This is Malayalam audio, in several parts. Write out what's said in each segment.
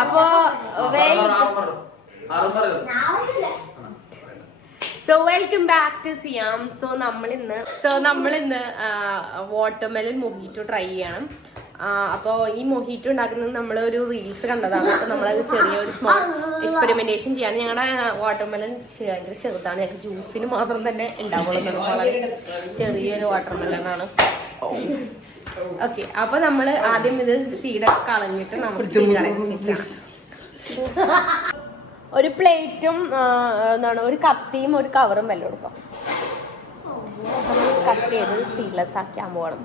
അപ്പൊ സോ വെൽക്കം ബാക്ക് ടു സിയാം. സോ നമ്മളിന്ന് വാട്ടർമെലൺ മൊഹിറ്റോ ട്രൈ ചെയ്യണം. അപ്പോൾ ഈ മൊഹിറ്റോ ഉണ്ടാക്കുന്നത് നമ്മളൊരു റീൽസ് കണ്ടതാണ്. അപ്പോൾ നമ്മളത് ചെറിയൊരു സ്മോൾ എക്സ്പെരിമെന്റേഷൻ ചെയ്യാണ്. ഞങ്ങളുടെ വാട്ടർമെലൺ ഭയങ്കര ചെറുതാണ്, ഞങ്ങൾക്ക് ജ്യൂസിന് മാത്രം തന്നെ ഉണ്ടാവുള്ളൂ. വളരെ ചെറിയൊരു വാട്ടർമെലൺ ആണ്. ഓക്കെ, അപ്പൊ നമ്മള് ആദ്യം ഇത് സീഡൊക്കെ കളഞ്ഞിട്ട് നമുക്ക് ഒരു പ്ലേറ്റും എന്താണ് ഒരു കത്തിയും ഒരു കവറും വല്ലതും കൊടുക്കാം. നമ്മൾ കട്ട് ചെയ്ത് സീഡ്ലെസ് ആക്കാൻ പോകണം.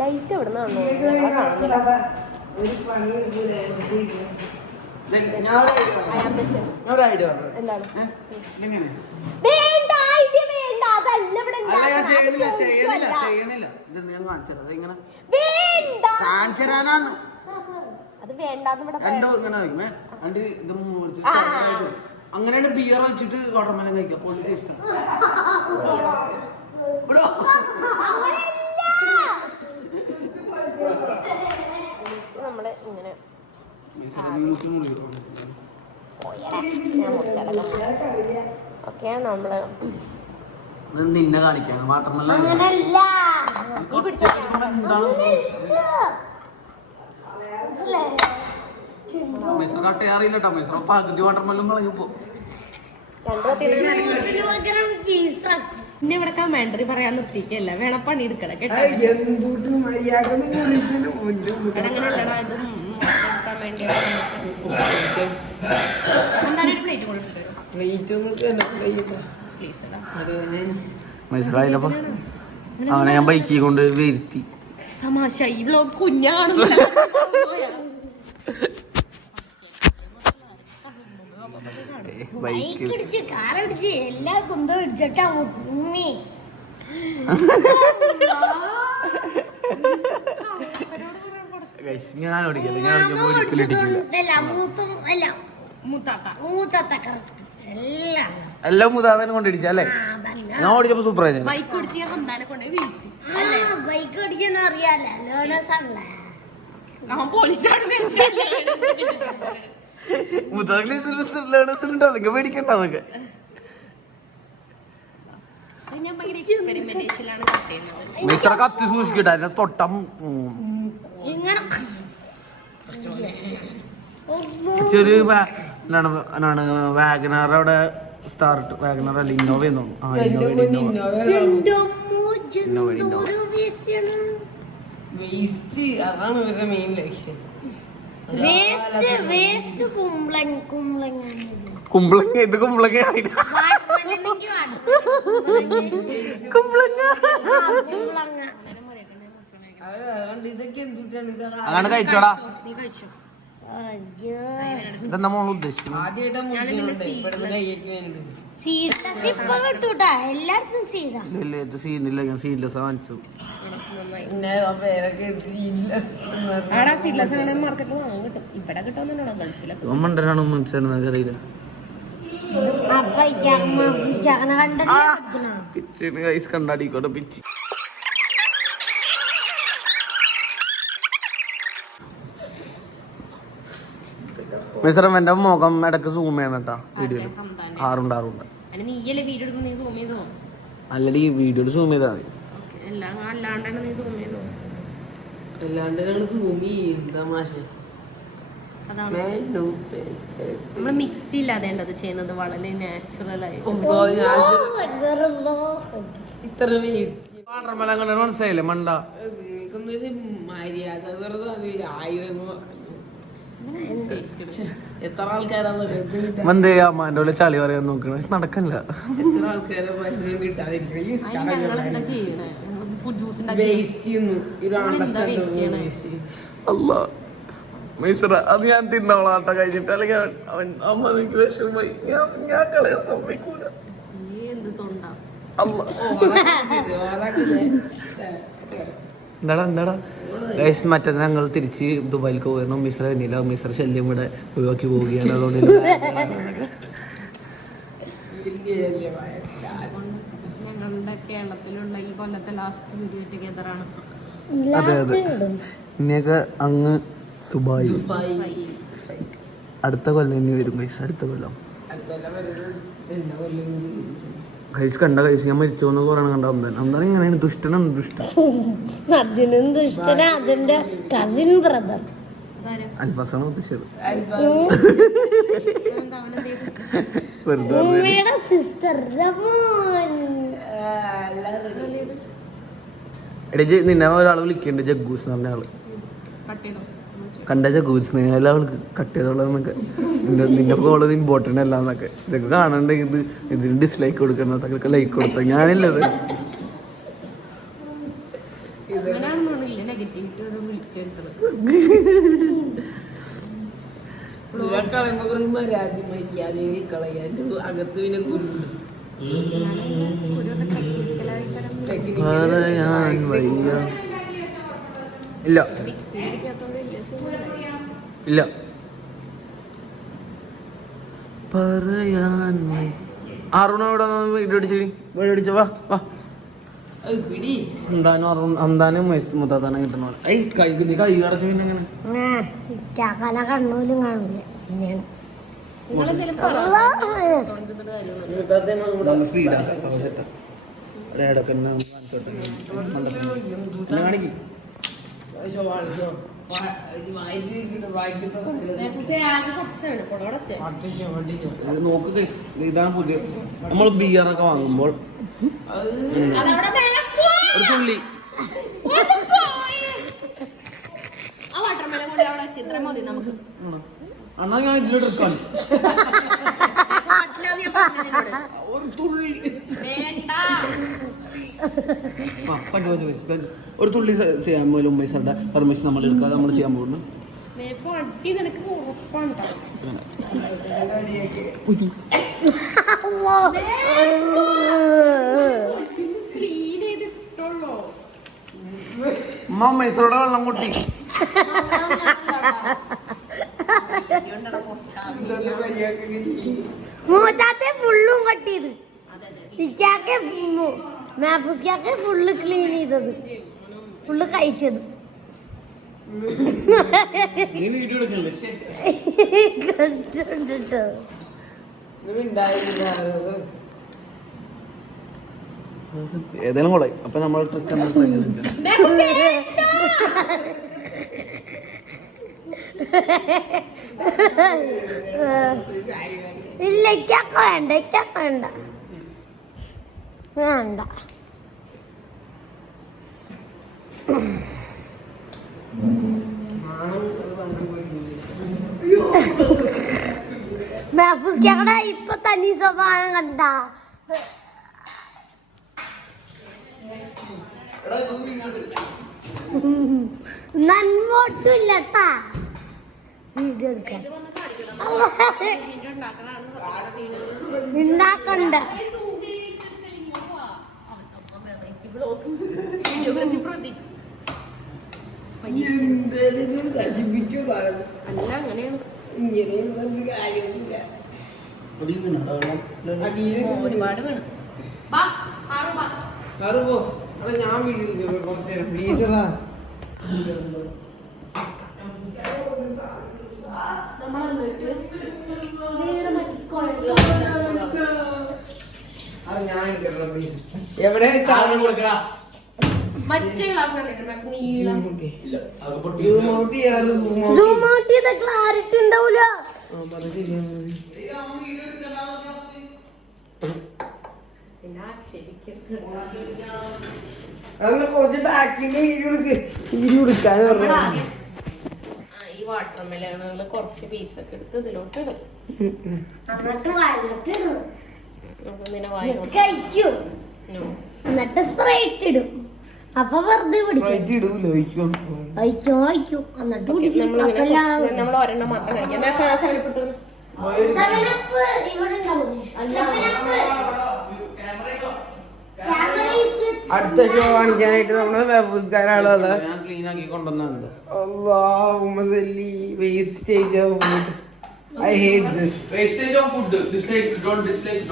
ലൈറ്റ് എവിടെ നിന്നാണോ കാണുന്നില്ല. എന്താണ് വേണ്ട, ഇത് വേണ്ട, അതല്ല ഇവിടെ അത് വേണ്ട. അങ്ങനെയാണ് ബിയർ വെച്ചിട്ട് വാട്ടർമെലൺ കഴിക്കാം. നമ്മള് ഇങ്ങനെ ഓക്കെ, നമ്മള് നിന്നെ കാണിക്കാണ് വാട്ടർമെലൺ. അറിയില്ലട്ടോ മിസ്റ്റർ പകുതി വാട്ടർമെലൺ കളഞ്ഞപ്പോ പിന്നെ ഇവിടെ കമാൻഡറി പറയാൻ നിർത്തിക്കല്ല, വേണം പണി എടുക്കണം കേട്ടോ. അങ്ങനെയല്ലടാ, ഇത് എടുക്കാൻ വേണ്ടി എന്താണ് ഒരു പ്ലേറ്റ് കൊടുത്തിട്ട് മനസ്സിലായില്ലപ്പോ. അങ്ങനെ ഞാൻ ബൈക്കിൽ കൊണ്ട് വരുത്തി. തമാശ, ഈ വ്ലോഗ് കുഞ്ഞ കാണുന്നില്ല. എല്ലാ കുന്തം ഇടിച്ചിട്ടാ ഉമ്മി. എല്ലാം മുതാതനെ കൊണ്ടിടിച്ച അല്ലേ? ഞാൻ ഓടിച്ചപ്പോ സൂപ്പർ ആയിരുന്നു. ബൈക്ക് ഓടിച്ച് ഹംദാനെ കൊണ്ട് ബൈക്ക് ഓടിക്കുന്ന അറിയാലോ. പേടിക്കണ്ടോന്നൊക്കെ മിസ്റ്റർ കത്തി സൂക്ഷിക്കട്ടെ, അതിനെ തൊട്ടം ചെറിയ വാഗനർ അവിടെ സ്റ്റാർട്ട്. വാഗനർ അല്ല, ഇന്നോവ കുമ്പളങ്ങ. ഇത് കുമ്പളങ്ങ അങ്ങനെ കഴിച്ചോടാ. ഇതെന്താ മോള് ഉദ്ദേശിക്കുന്നത്? സീനില്ല, ഞാൻ സീഡ്ലെസ് വാങ്ങിച്ചു. മണ്ടനാണ് മനസ്സിലാണെന്ന് അറിയില്ല. പിച്ചിന് കൈസ് കണ്ടാടിക്കോട്ടെ പിച്ചി. മിസ്റ്റർ എന്റെ മുഖം ഇടക്ക് സൂം ചെയ്യണം കേട്ടാ വീഡിയോയില്. ആറുണ്ട് അല്ലടി, വീഡിയോയില് സൂം ചെയ്താ മതി. നമ്മള് മിക്സി ഇല്ലാതെ ചെയ്യുന്നത് വളരെ നാച്ചുറൽ ആയിട്ട്. മനസ്സിലായില്ലേ മണ്ട? എത്ര ആൾക്കാരാന്ന് അമ്മാന്റെ ചളി പറയാൻ നോക്കണ നടക്കല്ല. എത്ര ആൾക്കാരെ അല്ലാ മൈസറ, അത് ഞാൻ തിന്നോളാട്ട കഴിഞ്ഞിട്ട്. അല്ലെങ്കിൽ അമ്മ എനിക്ക് വിഷമമായി, ഞാൻ കളയാൻ സമ്മതിക്കൂല. എന്താടാ മറ്റേ ഞങ്ങൾ തിരിച്ച് ദുബായിലേക്ക് പോകണം. മിസ്റ്റർ എന്നില്ല, മിസ്റ്റർ ശല്യം ഇവിടെ ഒഴിവാക്കി പോവുകയാണ്. അതുകൊണ്ട് ഞങ്ങളുടെ കേരളത്തിലുള്ള ഈ കൊല്ലത്തെ ലാസ്റ്റ് വീഡിയോ ടുഗദറാണ്. അതെ ഇനിയൊക്കെ അങ്ങ് ദുബായ് അടുത്ത കൊല്ലം ഇനി വരും ഗൈസ്, അടുത്ത കൊല്ലം. അടുത്തെല്ലാം വരുന്നത് എല്ലാ കൊല്ലം ഗൈസ് കണ്ട ഗൈസ് ഞാൻ മരിച്ചു എന്ന് പറയണ കണ്ട അന്താൻ അന്താൻ ഇങ്ങനെയാണ് ദുഷ്ടനാണ് ദുഷ്ടൻ. അർജുനൻ ദുഷ്ടനാ, അതിന്റെ കസിൻ ബ്രദർ അൽഫാസാണ് ഉദ്ദേശിച്ചത്. വെറുതെ ഉമ്മയുടെ സിസ്റ്റർ എടേ നിന്നെ ഒരാൾ വിളിക്കുന്നുണ്ട് ജഗ്ഗൂസ് എന്ന് പറഞ്ഞ ആള്. കണ്ട ജഗ്ഗൂസ് നേരെ അവൾക്ക് കട്ട് ചെയ്തോളന്നൊക്കെ, നിന്റെ കോളത് ഇമ്പോർട്ടൻ്റ് അല്ല എന്നൊക്കെ. ഇതൊക്കെ കാണണ്ടെങ്കിൽ ഇതിന് ഡിസ്ലൈക്ക് കൊടുക്കുന്നതൊക്കെ ലൈക്ക് കൊടുത്ത ഞാനില്ലത്. മര്യാദയിൽ കളയാൻ അകത്ത് പിന്നെ കുരുണ്ട് പറയാൻ വയ്യ. ഇല്ല ഇല്ല പറയാൻ അറുണ ഇവിടെ വീഡിയോ അടിച്ചടി, വീഡിയോ അടിച്ച വാ വാ. പിടി അന്താനും മുത്താത്താനും കിട്ടണ കൈ നീ കൈ അടച്ചു പിന്നെ എങ്ങനെ കല കണ്ണൂലും കാണൂല. സ്പീഡാ നോക്ക് ഗൈസ്. ഇതാണ് പുതിയ നമ്മൾ ബിയറൊക്കെ വാങ്ങുമ്പോൾ ഒരു തുള്ളി അന്നാ ഞാൻ ഇതിലോട്ട് എടുക്കാണ് ഒരു തുള്ളി ഒരു തുള്ളി ഉമ്മേശയുടെ പെർമിഷൻ നമ്മൾ എടുക്കാതെ നമ്മൾ ചെയ്യാൻ പോകുന്നു. ഉമ്മ മൈസൂരുടെ വെള്ളം കൂട്ടി മൂത്താത്തെ ഫുള്ളും കട്ടിയത്, മാഫൂസ്ക്കാക്ക് ഫുള്ള് ക്ലീൻ ചെയ്തത്, ഫുള്ള് കഴിച്ചത്. കഷ്ടമുണ്ട് ഏതായാലും കൊള്ളായി. അപ്പൊ നമ്മൾ ട്രിക്ക് ഇല്ല, ഇക്കൊക്കെ വേണ്ട, ഇക്കൊക്കെ വേണ്ട വേണ്ട. മെഹഫൂസ്ക്കടെ ഇപ്പൊ തനി സ്വഭാവം കണ്ട നന്മോട്ടില്ലട്ടാ വീഡിയോ എടുക്കാൻ ഉണ്ടാക്കണ്ട. ഒരുപാട് വേണം. ഞാൻ കുറച്ചേരം പ്ലീസറാ. എവിടെ മറ്റേ ക്ലാരിറ്റി ഉണ്ടാവൂല. കുറച്ച് ബാക്കിന്റെ കൊടുക്കാൻ ഈ വാട്ടർമെലണുകൾ കുറച്ച് പീസൊക്കെ എടുത്ത് ഇതിലോട്ട് ഇടും. കഴിക്കും, എന്നിട്ട് സ്പ്രേ ഇട്ടിടും. അപ്പൊ വെറുതെ പിടിക്കും, എന്നിട്ട് കുടിക്കും. നമ്മൾ ഒരെണ്ണം മാത്രം കഴിക്കാം. അടുത്ത ഷോ കാണിക്കാനായിട്ട് നമ്മള് വ്യവസായക്കാരാണ് ക്ലീൻ ആക്കി കൊണ്ടുവന്നുണ്ട്. Wastage I hate this. Wastage of food. Dislike, don't dislike.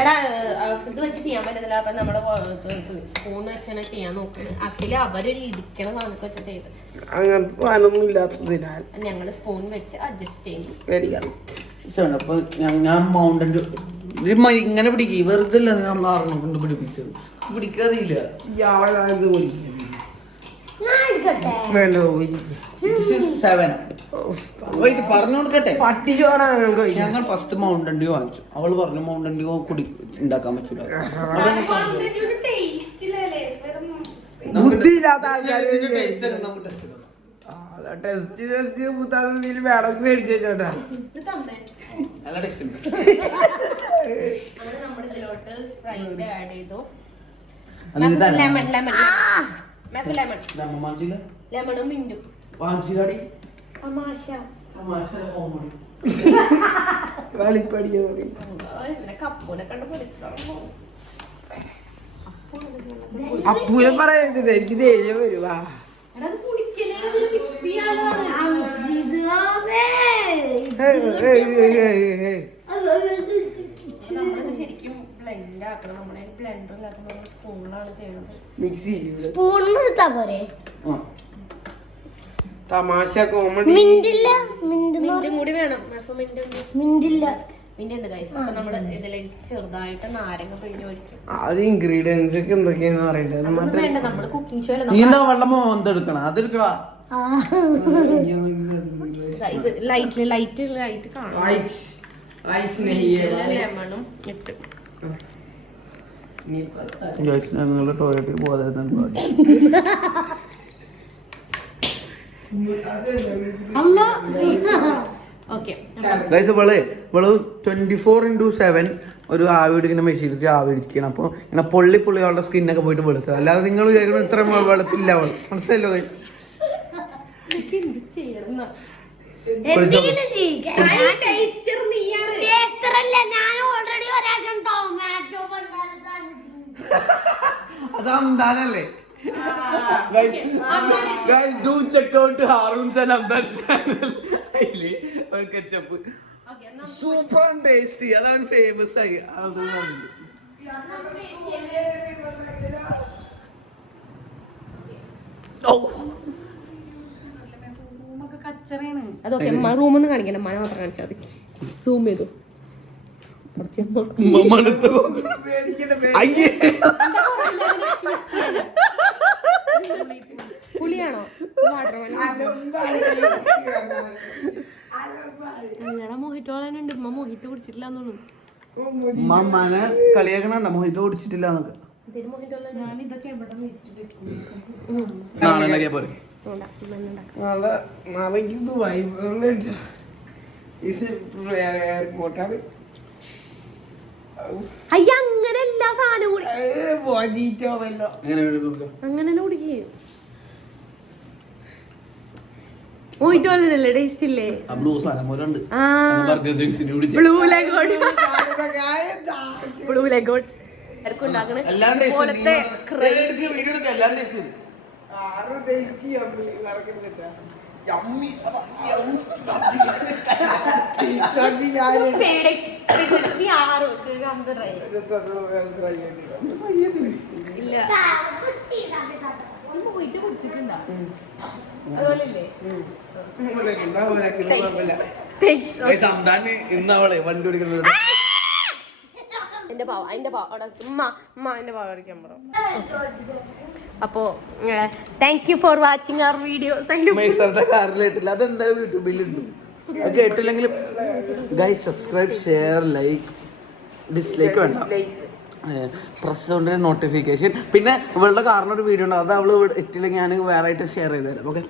എടാ ഇത് വെച്ച് ചെയ്യാൻ പറ്റത്തില്ല. അപ്പൊ നമ്മുടെ സ്പൂൺ വെച്ചാണ് ചെയ്യാൻ നോക്കുന്നത്. അഖില് അവരൊരു ഇരിക്കണ സാധനമൊക്കെ വെച്ചിട്ട് ചെയ്ത് അങ്ങനത്തെ സാധനമൊന്നും ഇല്ലാത്തതിനാൽ ഞങ്ങള് സ്പൂൺ വെച്ച് അഡ്ജസ്റ്റ് ചെയ്യും. വെരി അപ്പൊ ഞാൻ മൗണ്ടൻ ഇങ്ങനെ പിടിക്കും. വെറുതെ അല്ല നമ്മൾ ആറണം കൊണ്ട് പിടിപ്പിച്ചത്. പിടിക്കാതില്ല. ഇയാളെ ഇത് വിളിക്കും. ഞാൻ എടുക്കട്ടെ. വേണ്ട പറഞ്ഞു കൊടുക്കട്ടെ. പട്ടി ചോറാണ് ഞങ്ങൾ ഫസ്റ്റ് മൗണ്ടൻ ഡ്യൂ വാങ്ങിച്ചു. അവള് പറഞ്ഞു മൗണ്ടൻ ഡ്യൂ ഉണ്ടാക്കാൻ പറ്റൂല. ബുദ്ധിയില്ലാത്ത ആൾക്കാർ ടേസ്റ്റ് നമുക്ക് ടെസ്റ്റ് ചെയ്യണം. ടെസ്റ്റ് പുത്താതിൽ വേണം മേടിച്ചു വെച്ചോട്ടാ. നല്ല ടേസ്റ്റ് ഉണ്ട്. അങ്ങനെ നമ്മൾ ഇതിലോട്ട് സ്പ്രൈറ്റ് ആഡ് ചെയ്തു. അതിന് ലെമൺ ലെമൺ ലെമൺ മാഞ്ചില്ല ലെമണും മിന്റും. വാങ്ങിച്ചില്ലാടി. തമാശ കളിപ്പടിയ പറയും. ഇതിനെ കപ്പൂനെ കണ്ട് പിടിച്ചോ. അപ്പൂനെ പറയുന്നത് എനിക്ക് ദേഷ്യം വരുവാ. ശരിക്കും ബ്ലെൻഡ് ആക്കണം. നമ്മുടെ ബ്ലെൻഡർ ഇല്ലാത്ത സ്പൂണിലാണ് ചെയ്യുന്നത്. മിക്സി സ്പൂണിൽ എടുത്താ പോരെ? തമാശ കോമഡി. മിന്റില്ല. മിന്റും കൂടി വേണം. അപ്പൊ മിന്റില്ല. മിന്റുണ്ട് ഗൈസ്. അപ്പൊ നമ്മള് ഇതിലേക്ക് ചെറുതായിട്ട് നാരങ്ങ പിഴിഞ്ഞ് ഒഴിക്കും. അത് ഇൻഗ്രീഡിയൻസ് ഒക്കെ എന്തൊക്കെയാന്ന് പറയുന്നത് അതൊന്നും വേണ്ട. നമ്മള് കുക്കിംഗ് ഷോയില് നീ എന്താ വെള്ളം എന്തെടുക്കണം അതെടുക്കടാ. ഇത് ലൈറ്റ് കാണും. ലെമണും ഇട്ട് ഞങ്ങളുടെ ടോയ്ലറ്റിൽ പോകാതെ അല്ല ഓക്കെ. ഇവള് 24/7 ഒരു ആവി പിടിക്കുന്ന മെഷീനിൽ ആവി പിടിക്കണം. അപ്പൊ ഇങ്ങനെ പൊള്ളി അവളുടെ സ്കിന്നൊക്കെ പോയിട്ട് വെളുത്തത്. അല്ലാതെ നിങ്ങൾ വിചാരിക്കണം ഇത്ര വെളുപ്പില്ല അവൾ. മനസ്സിലല്ലോ അതെന്താണല്ലേ. Guys, do check out Harun's and Amdan's channel. Ketchup. Super and tasty. That's famous. അതൊക്കെ റൂമൊന്നും കാണിക്കണം. മഴ മാത്രം കാണിച്ചാൽ മതി. സൂം ചെയ്തു. പുളിയാണോ? മൊഹിറ്റോളുണ്ട്. മൊഹിറ്റോ കുടിച്ചിട്ടില്ല മമ്മനെ കളിയാക്കണ മൊഹിറ്റോ കുടിച്ചിട്ടില്ല എന്നൊക്കെ. നാളെ ഉണ്ടാക്കിയാ പോരെ. എയർപോർട്ടാണ്. അയ്യ അങ്ങനെ എല്ലാ സാധനം കൂടി അങ്ങനെ കുടിക്കേ. മൊഹിറ്റോളല്ലേ ടേസ്റ്റ് ഇല്ലേ? ബ്ലൂ സാധനം പോലെ ഉണ്ട്. ബ്ലൂ ലെഗോഡ്. ബ്ലൂ ലെഗോഡ് പോലത്തെ കുടിച്ചിട്ടുണ്ടോ? അതുപോലെയല്ലേ ഇന്നവളെ വണ്ടി ഓടിക്കുന്നത്. എന്റെ പാവ എന്റെ അടിക്കാൻ പറ. അപ്പോ thank you for watching our video. കാറിലിട്ടില്ല അതെന്തായാലും യൂട്യൂബിലുണ്ട്. അത് കേട്ടില്ലെങ്കിൽ guys subscribe share like dislike വേണ്ട. പ്രസ് കൊണ്ട് നോട്ടിഫിക്കേഷൻ. പിന്നെ ഇവളുടെ കാറിനൊരു വീഡിയോ ഉണ്ട്. അത് അവള് ഇട്ടില്ലെങ്കിൽ ഞാൻ വേറെ ആയിട്ട് ഷെയർ ചെയ്ത് തരാം. ഓക്കെ.